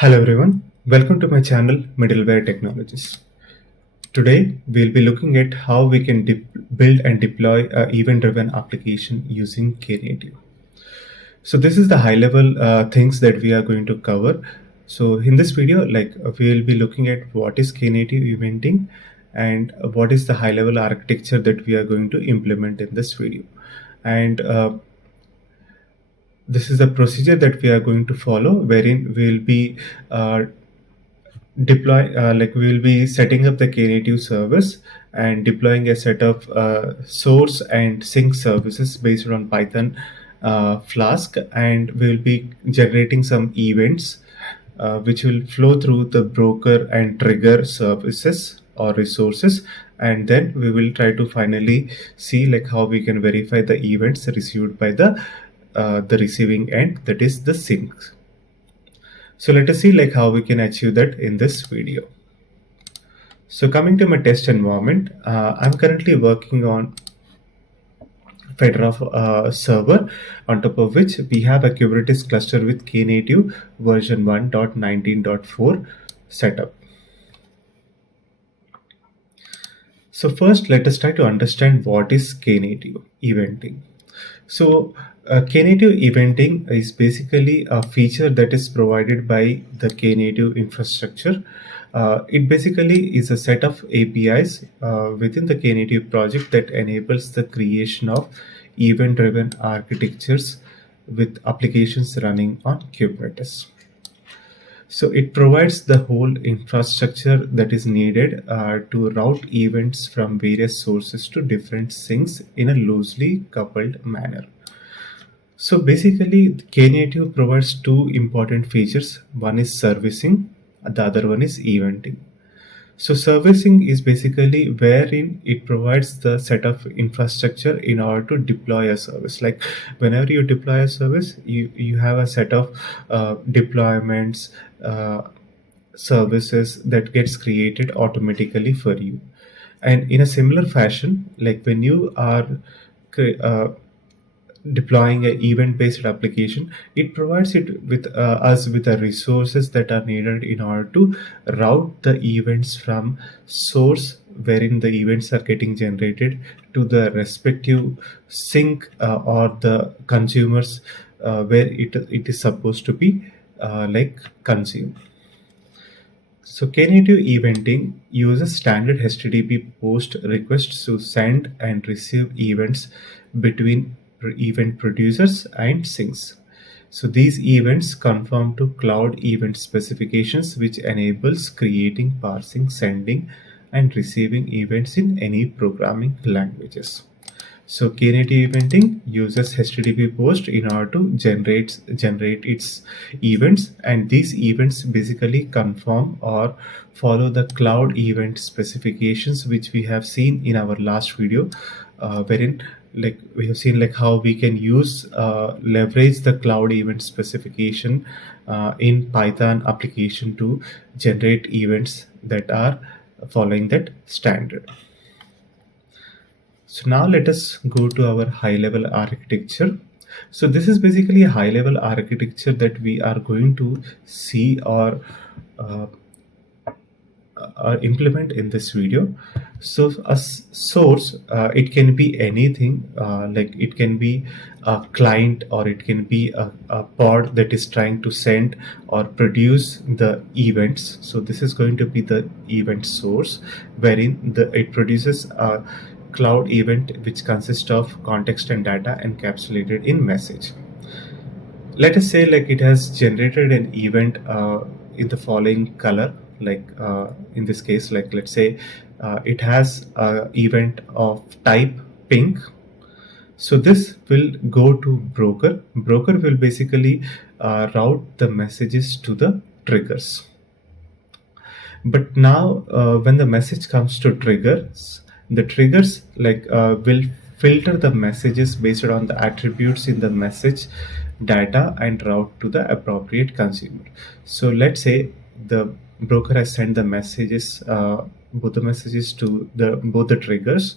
Hello everyone, welcome to my channel Middleware Technologies. Today we'll be looking at how we can build and deploy an event-driven application using Knative. So this is the high-level things that we are going to cover. So in this video, we'll be looking at what is Knative eventing and what is the high-level architecture that we are going to implement in this video. And this is the procedure that we are going to follow, wherein we'll be uh, we'll be setting up the knative service and deploying a set of source and sync services based on Python Flask, and we'll be generating some events which will flow through the broker and trigger services or resources, and then we will try to finally see like how we can verify the events received by the receiving end, that is the sync. So let us see like how we can achieve that in this video. So coming to my test environment, I'm currently working on Fedora server, on top of which we have a Kubernetes cluster with Knative version 1.19.4 setup. So first, let us try to understand what is Knative eventing. So Knative eventing is basically a feature that is provided by the Knative infrastructure. It basically is a set of APIs within the Knative project that enables the creation of event-driven architectures with applications running on Kubernetes. So it provides the whole infrastructure that is needed to route events from various sources to different sinks in a loosely coupled manner. So basically, Knative provides two important features. One is servicing, the other one is eventing. So servicing is basically wherein it provides the set of infrastructure in order to deploy a service. Like whenever you deploy a service, you have a set of deployments, services that gets created automatically for you. And in a similar fashion, like when you are uh, deploying an event-based application, it provides it with us with the resources that are needed in order to route the events from source wherein the events are getting generated to the respective sink or the consumers where it is supposed to be consumed. So Knative eventing uses standard HTTP post requests to send and receive events between event producers and sinks. So these events conform to cloud event specifications, which enables creating, parsing, sending, and receiving events in any programming languages. So Knative eventing uses HTTP post in order to generate its events, and these events basically conform or follow the cloud event specifications, which we have seen in our last video, wherein like we have seen like how we can use leverage the cloud event specification in Python application to generate events that are following that standard. So now let us go to our high level architecture. So this is basically a high level architecture that we are going to see uh, or implement in this video. So a source, it can be anything, like it can be a client, or it can be a pod that is trying to send or produce the events. So this is going to be the event source, wherein it produces a cloud event which consists of context and data encapsulated in message. Let us say like it has generated an event in the following color, in this case, like let's say it has an event of type pink. So this will go to broker will basically route the messages to the triggers. But now when the message comes to triggers, the triggers will filter the messages based on the attributes in the message data and route to the appropriate consumer. So let's say the broker has sent the messages, both the messages to both the triggers.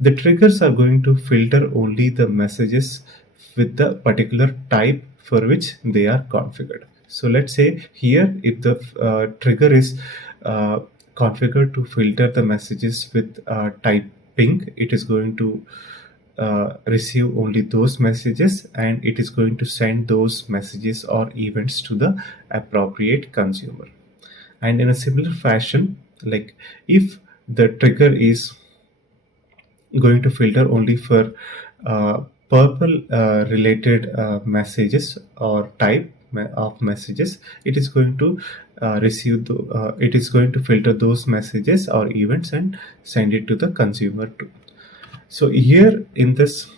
The triggers are going to filter only the messages with the particular type for which they are configured. So let's say here, if the trigger is uh, configured to filter the messages with typing, it is going to receive only those messages, and it is going to send those messages or events to the appropriate consumer. And in a similar fashion, like if the trigger is going to filter only for purple related messages or type of messages, it is going to it is going to filter those messages or events and send it to the consumer too. So here in this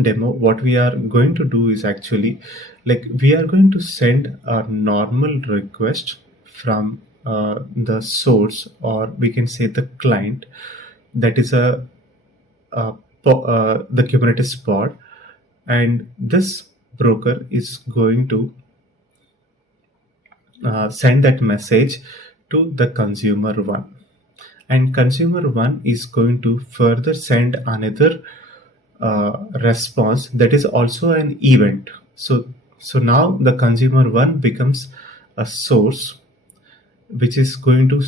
demo, what we are going to do is actually, like, we are going to send a normal request from the source, or we can say the client, that is the Kubernetes pod, and this broker is going to send that message to the consumer one, and consumer one is going to further send another response that is also an event. So now the consumer one becomes a source which is going to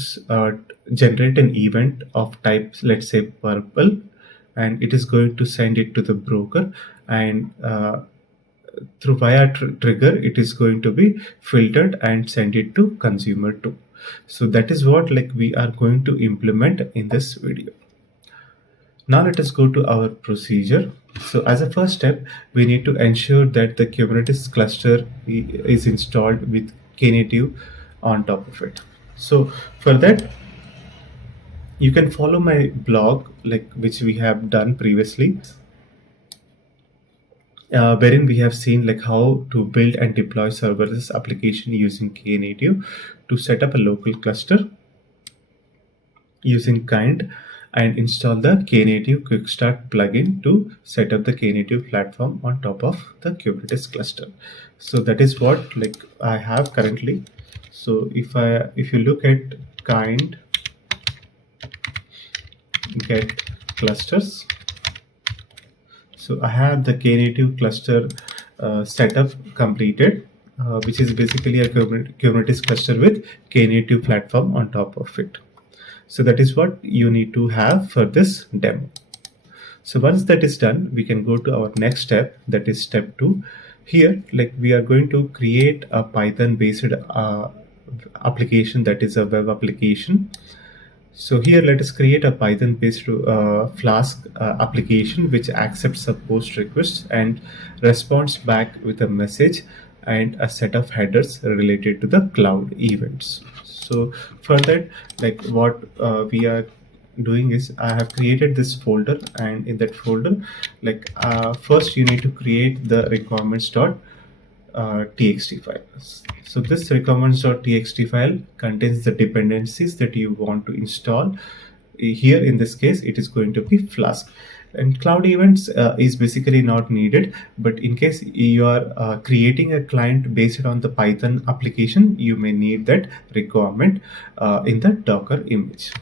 generate an event of type, let's say, purple, and it is going to send it to the broker, and through via trigger it is going to be filtered and send it to consumer too. So that is what, like, we are going to implement in this video. Now let us go to our procedure. So as a first step, we need to ensure that the Kubernetes cluster is installed with knative on top of it. So for that, you can follow my blog, like, which we have done previously, wherein we have seen like how to build and deploy serverless application using knative to set up a local cluster using kind, and install the knative quick start plugin to set up the knative platform on top of the Kubernetes cluster. So that is what, like, I have currently. So if you look at kind get clusters, so I have the knative cluster setup completed, which is basically a Kubernetes cluster with knative platform on top of it. So that is what you need to have for this demo. So once that is done, we can go to our next step, that is step 2. Here, like, we are going to create a Python based application, that is a web application. So here, let us create a Python based Flask application which accepts a post request and responds back with a message and a set of headers related to the cloud events. So for that, like, what we are doing is, I have created this folder, and in that folder, like, first you need to create the requirements.txt file. So this requirements.txt file contains the dependencies that you want to install. Here in this case, it is going to be Flask, and cloud events is basically not needed, but in case you are creating a client based on the Python application, you may need that requirement in the Docker image.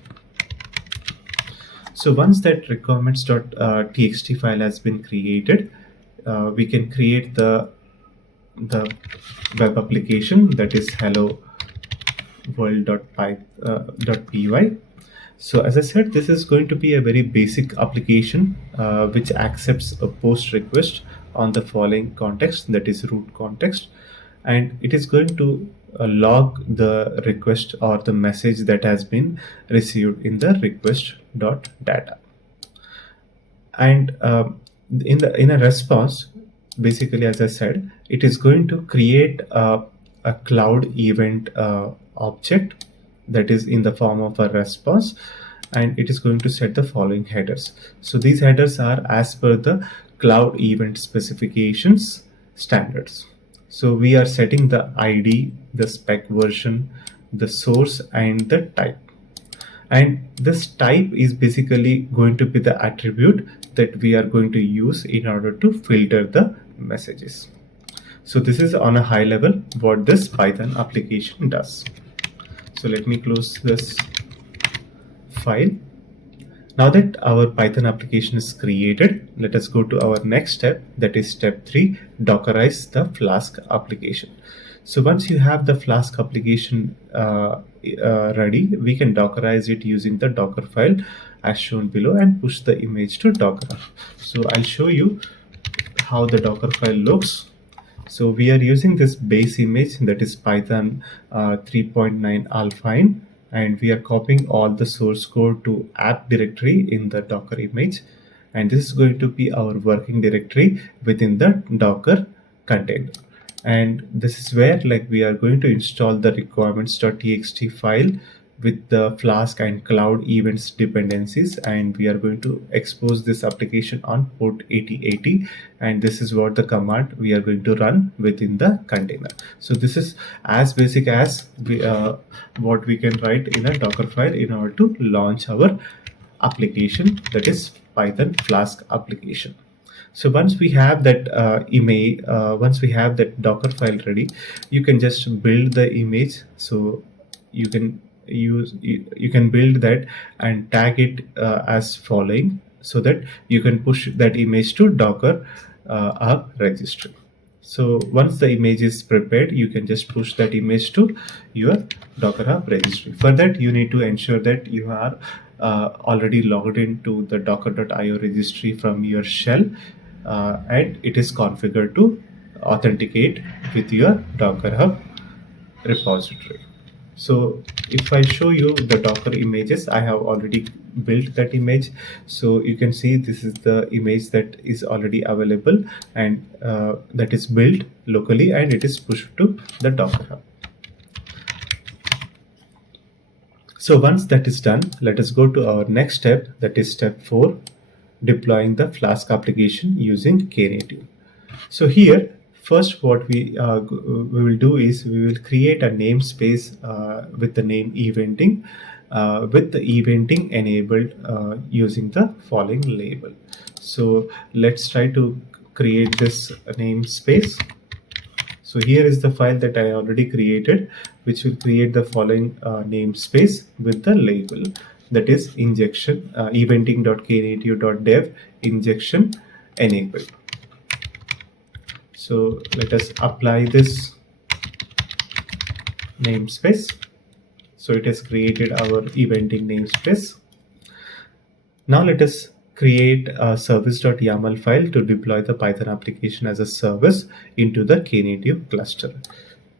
So once that requirements.txt file has been created, we can create the web application, that is hello world.py. So as I said, this is going to be a very basic application which accepts a post request on the following context, that is root context, and it is going to log the request or the message that has been received in the request.data. And in a response, basically, as I said, it is going to create a cloud event object that is in the form of a response, and it is going to set the following headers. So these headers are as per the cloud event specifications standards. So we are setting the ID, the spec version, the source, and the type. And this type is basically going to be the attribute that we are going to use in order to filter the messages. So this is on a high level what this Python application does. So let me close this file. Now that our Python application is created, let us go to our next step, that is step 3, Dockerize the Flask application. So once you have the Flask application ready, we can Dockerize it using the Docker file as shown below and push the image to Docker. So I'll show you how the Docker file looks. So we are using this base image, that is Python 3.9 Alpine, and we are copying all the source code to app directory in the Docker image. And this is going to be our working directory within the Docker container. And this is where we are going to install the requirements.txt file with the Flask and Cloud events dependencies, and we are going to expose this application on port 8080, and this is what the command we are going to run within the container. So this is as basic as what we can write in a Docker file in order to launch our application, that is Python Flask application. So once we have that image, once we have that Docker file ready, you can just build the image. So you can you can build that and tag it as following, so that you can push that image to Docker up registry. So once the image is prepared, you can just push that image to your Docker Hub registry. For that, you need to ensure that you are already logged into the docker.io registry from your shell, and it is configured to authenticate with your Docker Hub repository. So if I show you the Docker images, I have already built that image. So you can see this is the image that is already available, and that is built locally, and it is pushed to the Docker Hub. So once that is done, let us go to our next step, that is step 4, deploying the Flask application using knative. So here, first what we will do is we will create a namespace with the name eventing, with the eventing enabled using the following label. So let's try to create this namespace. So here is the file that I already created, which will create the following namespace with the label, that is injection eventing.knative.dev injection enabled. So let us apply this namespace. So it has created our eventing namespace. Now let us create a service.yaml file to deploy the Python application as a service into the knative cluster.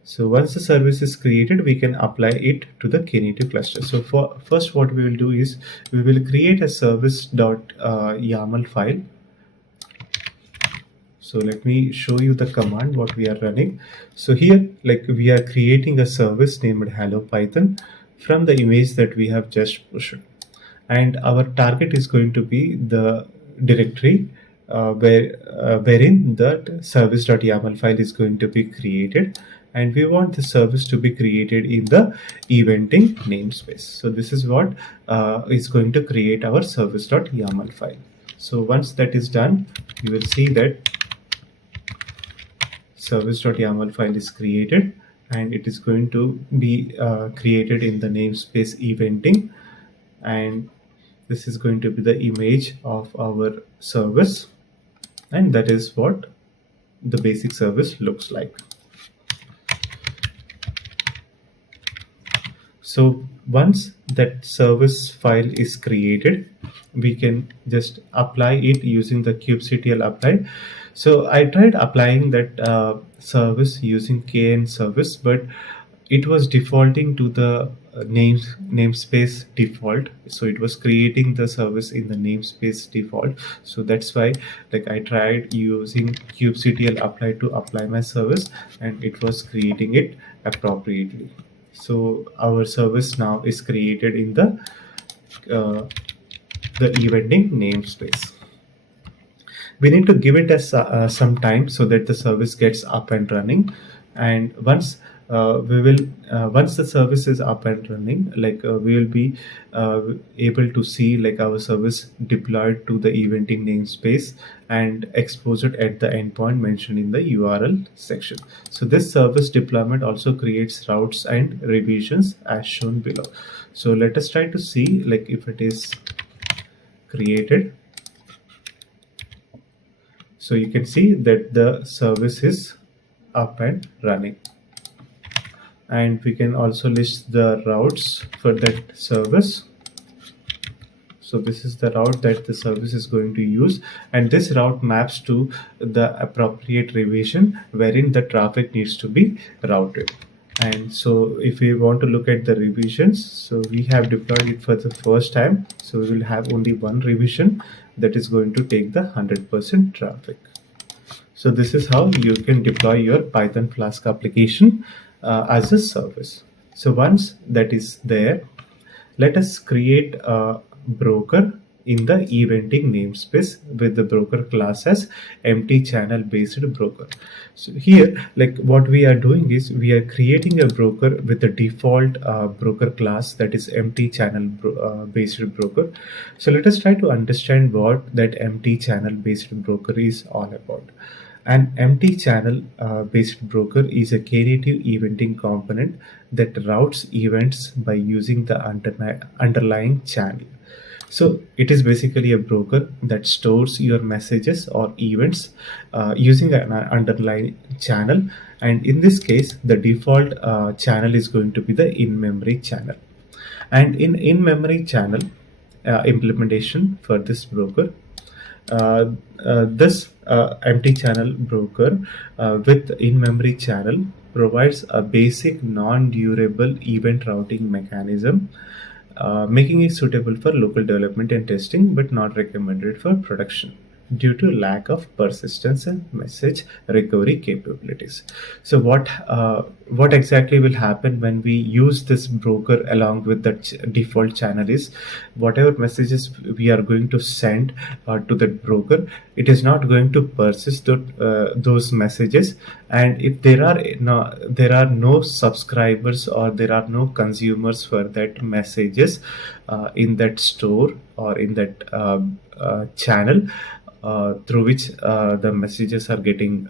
So once the service is created, we can apply it to the knative cluster. So first what we will do is we will create a service.yaml file. So let me show you the command what we are running. So here we are creating a service named hello Python from the image that we have just pushed, and our target is going to be the directory wherein that service.yaml file is going to be created, and we want the service to be created in the eventing namespace. So this is what is going to create our service.yaml file. So once that is done, you will see that service.yaml file is created, and it is going to be created in the namespace eventing, and this is going to be the image of our service, and that is what the basic service looks like. So once that service file is created, we can just apply it using the kubectl apply. So I tried applying that service using kn service, but it was defaulting to the namespace default. So it was creating the service in the namespace default. So that's why I tried using kubectl apply to apply my service, and it was creating it appropriately. So our service now is created in the eventing namespace. We need to give it some time so that the service gets up and running, and once once the service is up and running, we will be able to see our service deployed to the eventing namespace and expose it at the endpoint mentioned in the URL section. So this service deployment also creates routes and revisions as shown below. So let us try to see if it is created. So you can see that the service is up and running. And we can also list the routes for that service. So this is the route that the service is going to use, and this route maps to the appropriate revision wherein the traffic needs to be routed. And so if we want to look at the revisions, so we have deployed it for the first time, so we will have only one revision that is going to take the 100% traffic. So this is how you can deploy your Python Flask application as a service. So once that is there, let us create a broker in the eventing namespace with the broker class as empty channel based broker. So here, like what we are doing is we are creating a broker with the default broker class that is empty channel based broker. So let us try to understand what that empty channel based broker is all about. An empty channel based broker is a knative eventing component that routes events by using the underlying channel. So it is basically a broker that stores your messages or events using an underlying channel. And in this case, the default channel is going to be the in-memory channel. And in in-memory channel implementation for this broker, this empty channel broker with in-memory channel provides a basic non-durable event routing mechanism, making it suitable for local development and testing, but not recommended for production due to lack of persistence and message recovery capabilities. So what exactly will happen when we use this broker along with the default channel is whatever messages we are going to send to that broker, it is not going to persist those messages. And if there are no subscribers or there are no consumers for that messages in that store or in that channel through which the messages are getting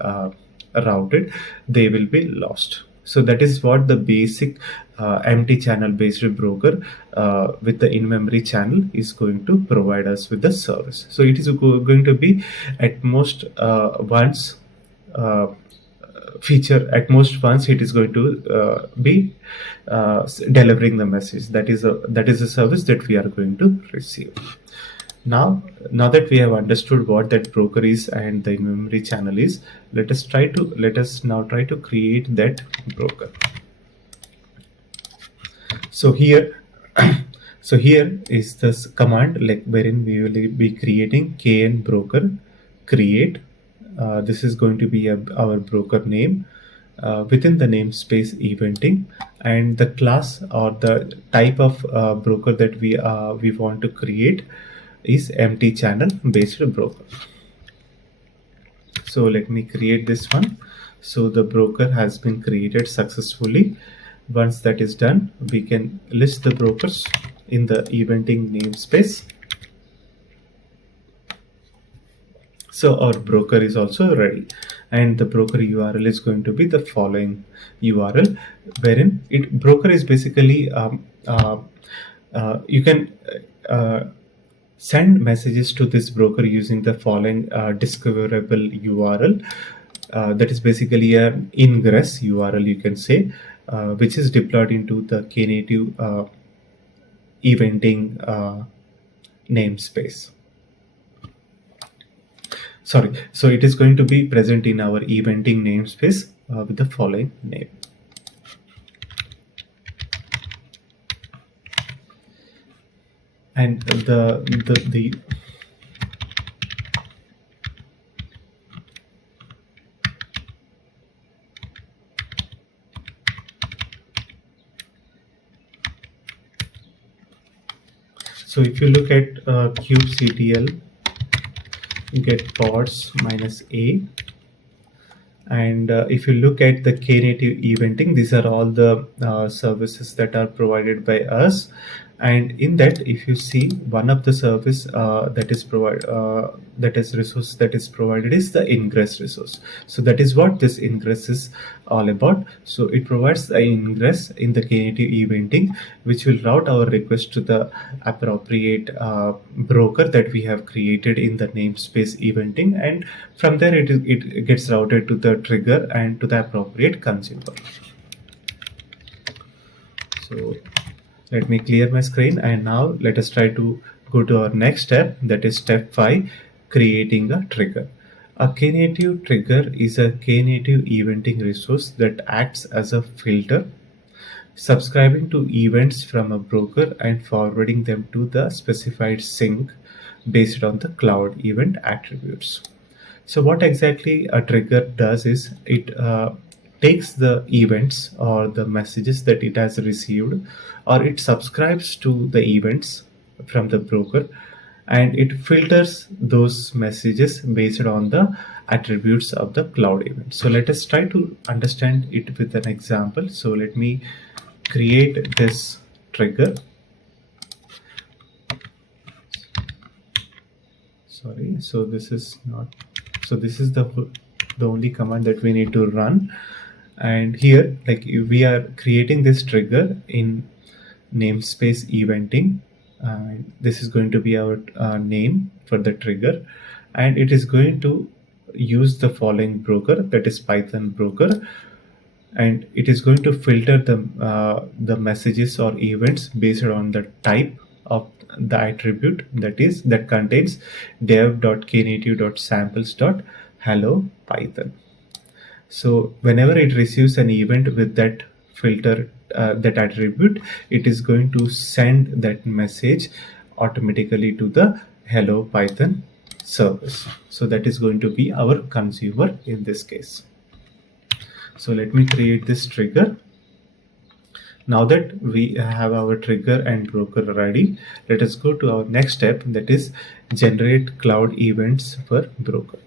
routed, they will be lost. So that is what the basic empty channel based broker with the in-memory channel is going to provide us with the service. So it is going to be at most once feature at most once it is going to be delivering the message. That is a service that we are going to receive. Now that we have understood what that broker is and the in-memory channel is, let us now try to create that broker. So here so here is this command, like wherein we will be creating kn broker create. This is going to be our broker name within the namespace eventing, and the class or the type of broker that we want to create is empty channel based broker. So let me create this one. So the broker has been created successfully. Once that is done, we can list the brokers in the eventing namespace. So our broker is also ready, and the broker URL is going to be the following URL, wherein broker is basically you can send messages to this broker using the following discoverable URL. That is basically an ingress URL, you can say, which is deployed into the knative eventing namespace. Sorry, so it is going to be present in our eventing namespace with the following name. And the so if you look at kubectl get pods -a, and if you look at the knative eventing, these are all the services that are provided by us. And in that, if you see, one of the service that is resource that is provided is the ingress resource. So that is what this ingress is all about. So it provides the ingress in the knative eventing, which will route our request to the appropriate broker that we have created in the namespace eventing, and from there it gets routed to the trigger and to the appropriate consumer. So let me clear my screen, and now let us try to go to our next step, that is step 5, creating a trigger. A knative trigger is a knative eventing resource that acts as a filter, subscribing to events from a broker and forwarding them to the specified sink based on the cloud event attributes. So what exactly a trigger does is it takes the events or the messages that it has received, or it subscribes to the events from the broker, and it filters those messages based on the attributes of the cloud event. So let us try to understand it with an example. So let me create this trigger. Sorry, so this is not, so this is the only command that we need to run. And here, like, we are creating this trigger in namespace eventing. This is going to be our name for the trigger, and it is going to use the following broker, that is Python broker, and it is going to filter the messages or events based on the type of the attribute that contains dev.knative.samples.hello Python. So whenever it receives an event with that filter, that attribute, it is going to send that message automatically to the hello Python service. So that is going to be our consumer in this case. So let me create this trigger. Now that we have our trigger and broker ready, let us go to our next step, that is generate cloud events for broker.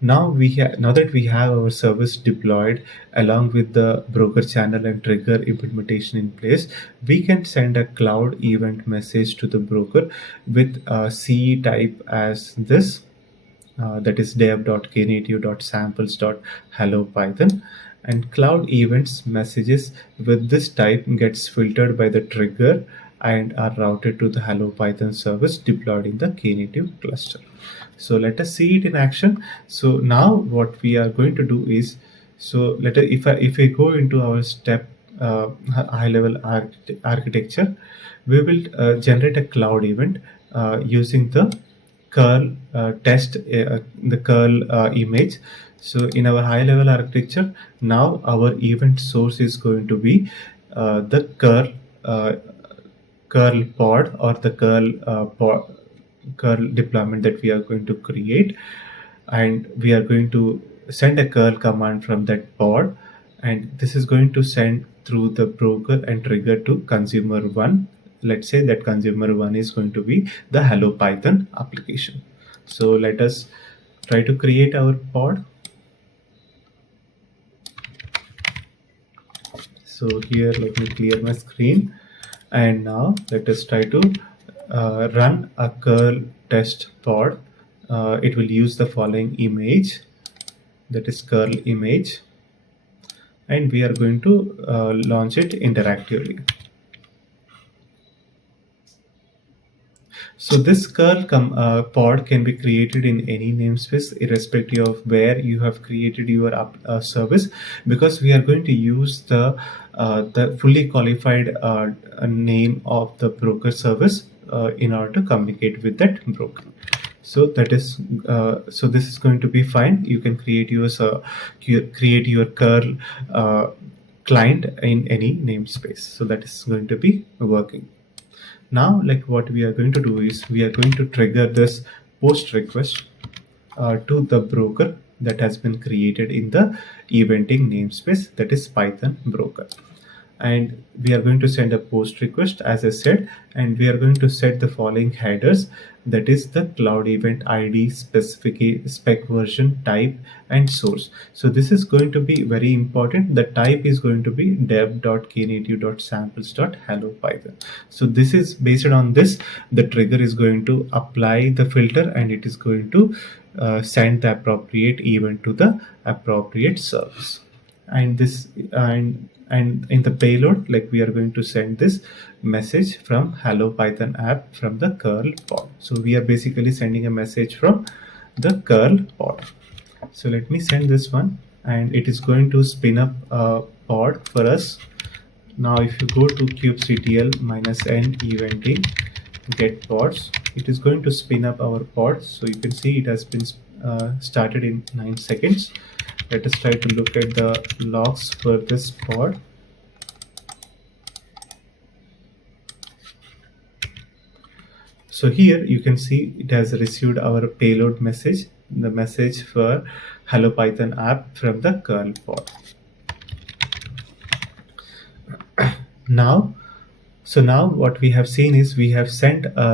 Now that we have our service deployed along with the broker channel and trigger implementation in place, we can send a cloud event message to the broker with a CE type as this, that is dev.knative.samples.hello Python, and cloud events messages with this type gets filtered by the trigger and are routed to the hello Python service deployed in the knative cluster. So let us see it in action. So now what we are going to do is, so if we go into our step high level architecture, we will generate a cloud event using the curl the curl image. So in our high level architecture, now our event source is going to be the uh, curl pod, or the curl deployment that we are going to create, and we are going to send a curl command from that pod, and this is going to send through the broker and trigger to consumer one. Let's say that consumer one is going to be the hello Python application. So let us try to create our pod. So here, let me clear my screen, and now let us try to run a curl test pod. It will use the following image, that is curl image, and we are going to launch it interactively. So this curl pod can be created in any namespace irrespective of where you have created your service, because we are going to use the fully qualified name of the broker service in order to communicate with that broker. So that is so this is going to be fine. You can create your curl client in any namespace. So that is going to be working. Now, like, what we are going to do is we are going to trigger this post request to the broker that has been created in the eventing namespace, that is Python broker. and we are going to send a post request as I said, and we are going to set the following headers, that is the cloud event ID, spec version, type, and source. So this is going to be very important. The type is going to be dev.knative.samples.hello-python. So this is based on this, the trigger is going to apply the filter, and it is going to send the appropriate event to the appropriate service. And this and in the payload, like, we are going to send this message from hello python app from the curl pod. So we are basically sending a message from the curl pod. So let me send this one, and it is going to spin up a pod for us. Now if you go to kubectl -n eventing get pods, it is going to spin up our pods. So you can see it has been started in 9 seconds. Let us try to look at the logs for this pod. So here you can see it has received our payload message, the message for hello python app from the curl pod. Now what we have seen is we have sent a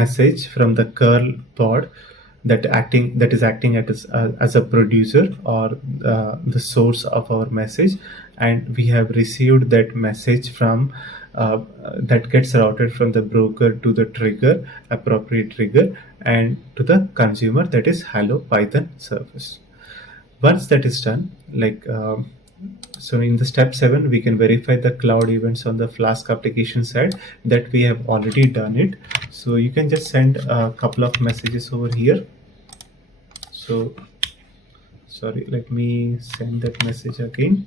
message from the curl pod that is acting as a producer, or the source of our message, and we have received that message from that gets routed from the broker to the trigger, appropriate trigger, and to the consumer, that is hello python service. Once that is done, so in the step 7, we can verify the cloud events on the Flask application side, that we have already done it. So you can just send a couple of messages over here. So sorry, let me send that message again.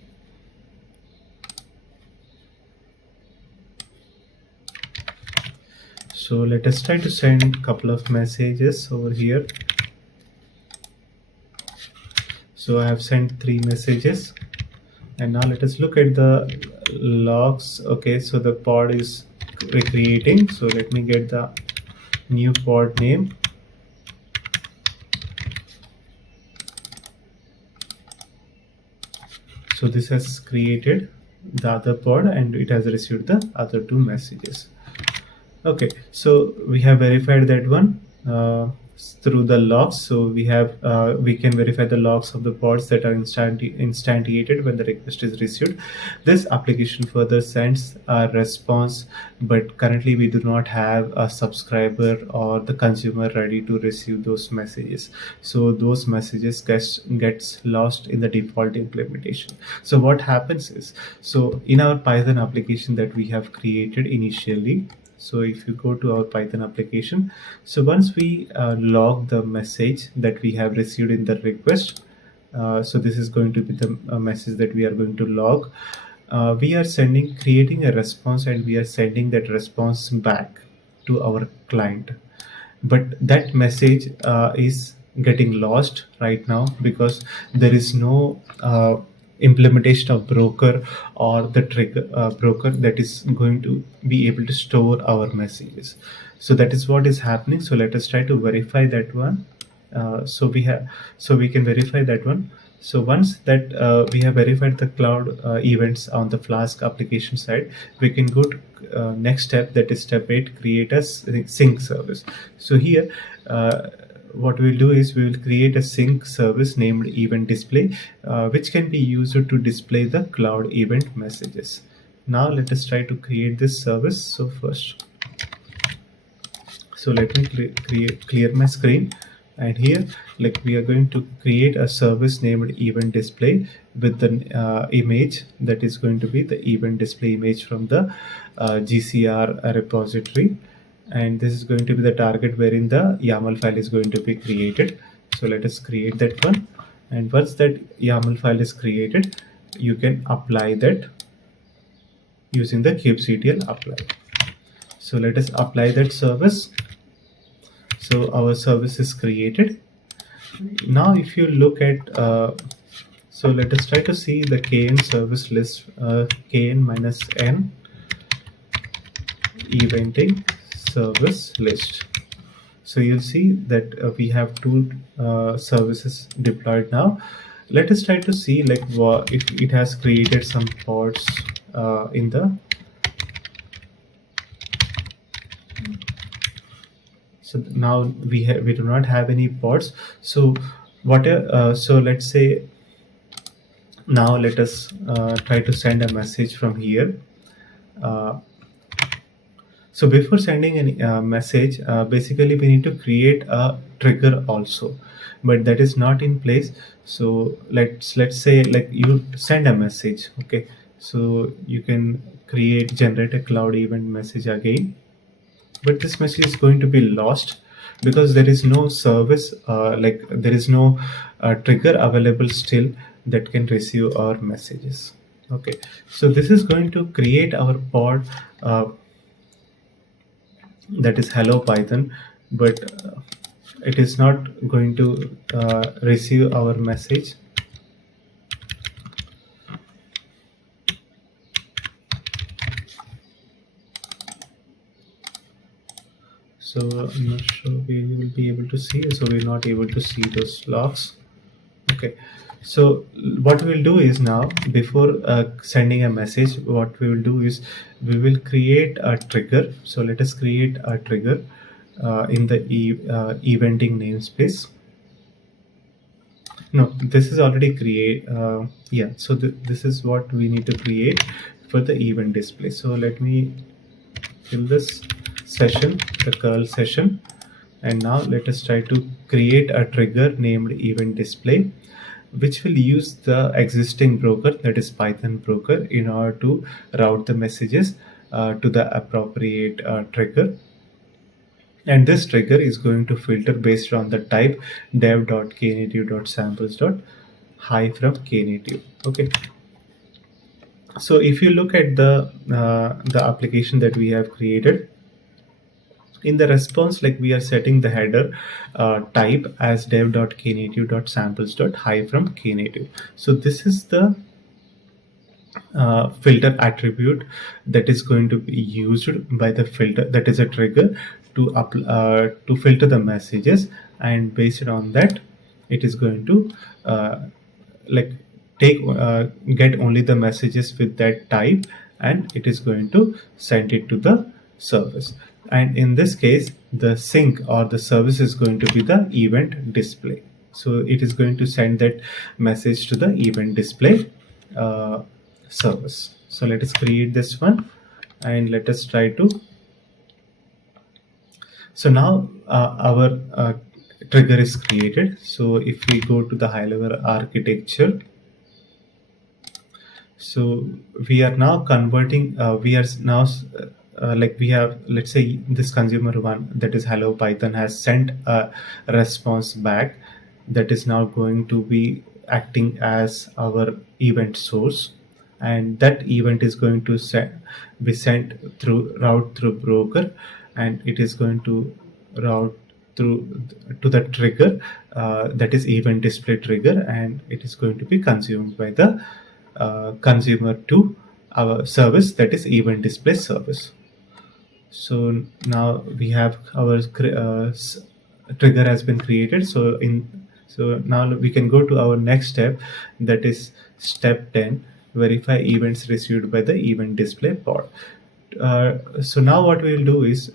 So let us try to send a couple of messages over here. So I have sent 3 messages, and now let us look at the logs. Okay, so the pod is recreating. So let me get the new pod name. So this has created the other pod, and it has received the other 2 messages. Okay, so we have verified that one through the logs. So we can verify the logs of the pods that are instantiated when the request is received. This application further sends a response, but currently we do not have a subscriber or the consumer ready to receive those messages. So those messages gets lost in the default implementation. So what happens is, so in our Python application that we have created initially, so if you go to our Python application, so once we log the message that we have received in the request, so this is going to be the message that we are going to log. We are creating a response, and we are sending that response back to our client. But that message is getting lost right now because there is no implementation of broker or the trigger broker that is going to be able to store our messages. So that is what is happening. So let us try to verify that one. So we can verify that one. So once that we have verified the cloud events on the Flask application side, we can go to next step, that is step 8, create a sync service. So here what we'll do is we will create a sync service named event display, which can be used to display the cloud event messages. Now let us try to create this service. So first, so let me clear my screen, and here we are going to create a service named event display with the image that is going to be the event display image from the GCR repository, and this is going to be the target wherein the YAML file is going to be created. So let us create that one, and once that YAML file is created, you can apply that using the kubectl apply. So let us apply that service. So our service is created. Now if you look at so let us try to see the kn service list, kn-n eventing service list. So you'll see that we have 2 services deployed now. Let us try to see like what if it has created some pods in the. So now we do not have any pods. So what so let's say now let us try to send a message from here. uh, so before sending any message, basically we need to create a trigger also, but that is not in place. So let's say like you send a message, okay? So you can generate a cloud event message again, but this message is going to be lost because there is no service, like there is no trigger available still that can receive our messages. Okay, so this is going to create our pod, that is hello python, but it is not going to receive our message. So I'm not sure we will be able to see, so we're not able to see those logs. Okay, so what we'll do is now, before sending a message, what we will do is we will create a trigger. So let us create a trigger in the eventing namespace. No, this is already create. Yeah, so this is what we need to create for the event display. So let me fill this session, the curl session, and now let us try to create a trigger named event display, which will use the existing broker, that is Python broker, in order to route the messages to the appropriate trigger. And this trigger is going to filter based on the type dev.knative.samples.high from knative. Okay, so if you look at the application that we have created, in the response, like we are setting the header type as dev.knative.samples.high from knative. So this is the filter attribute that is going to be used by the filter, that is a trigger to filter the messages, and based on that it is going to like get only the messages with that type, and it is going to send it to the service. And in this case, the sync or the service is going to be the event display. So it is going to send that message to the event display uh, service. So let us create this one, and let us try to. So now our trigger is created. So if we go to the high level architecture, so we are now converting, we are now like we have, let's say this consumer one, that is hello python, has sent a response back that is now going to be acting as our event source, and that event is going to be sent through route through broker, and it is going to route through to the trigger, that is event display trigger, and it is going to be consumed by the consumer to our service, that is event display service. So now we have our trigger has been created. So now we can go to our next step, that is step 10, verify events received by the event display pod. So now what we will do is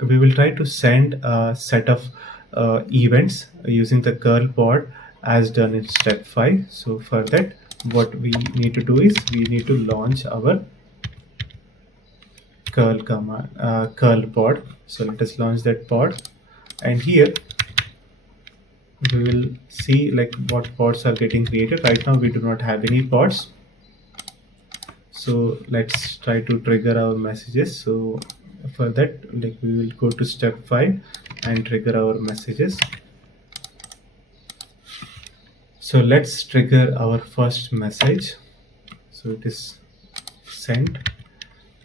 we will try to send a set of events using the curl pod as done in step 5. So for that, what we need to do is we need to launch our curl command, curl pod. So let us launch that pod, and here we will see like what pods are getting created. Right now we do not have any pods, so let's try to trigger our messages. So for that, like we will go to step 5 and trigger our messages. So let's trigger our first message. So it is sent.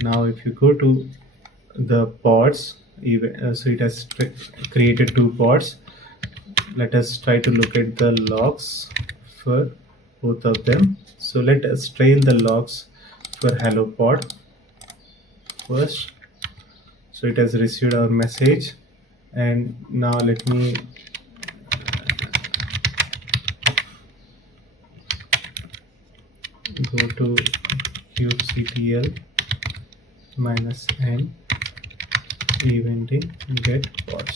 Now if you go to the pods, so it has created 2 pods. Let us try to look at the logs for both of them. So let us train the logs for hello pod first. So it has received our message, and now let me go to kubectl -n eventing get watch.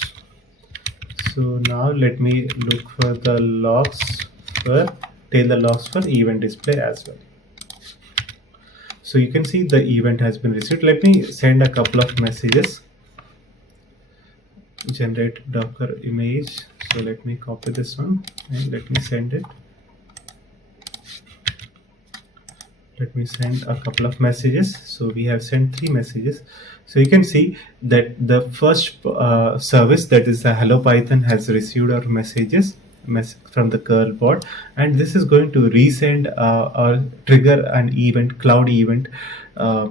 So now let me look for the logs for tail the logs for event display as well. So you can see the event has been received. Let me send a couple of messages. Generate Docker image. So let me copy this one and let me send it. Let me send a couple of messages. So we have sent 3 messages. So you can see that the first service, that is the hello python, has received our messages from the curl bot, and this is going to resend or trigger an event, cloud event, uh,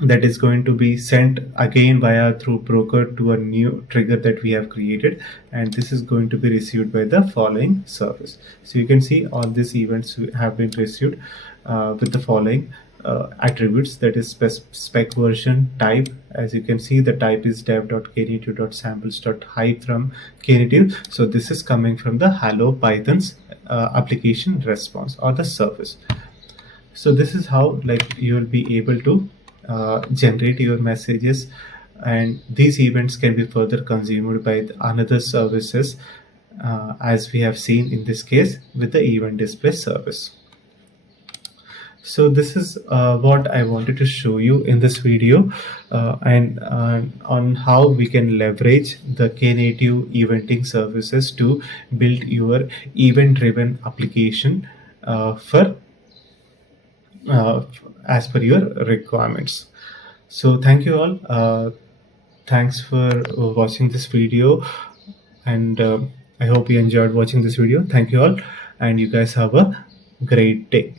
that is going to be sent again via through broker to a new trigger that we have created, and this is going to be received by the following service. So you can see all these events have been received with the following attributes, that is spec version, type. As you can see, the type is dev.knative.samples.hype from knative. So this is coming from the hello python's application response or the service. So this is how, like, you will be able to generate your messages, and these events can be further consumed by another services, as we have seen in this case with the event display service. So this is what I wanted to show you in this video, and on how we can leverage the knative eventing services to build your event driven application for as per your requirements. So thank you all. Thanks for watching this video, and I hope you enjoyed watching this video. Thank you all, and you guys have a great day.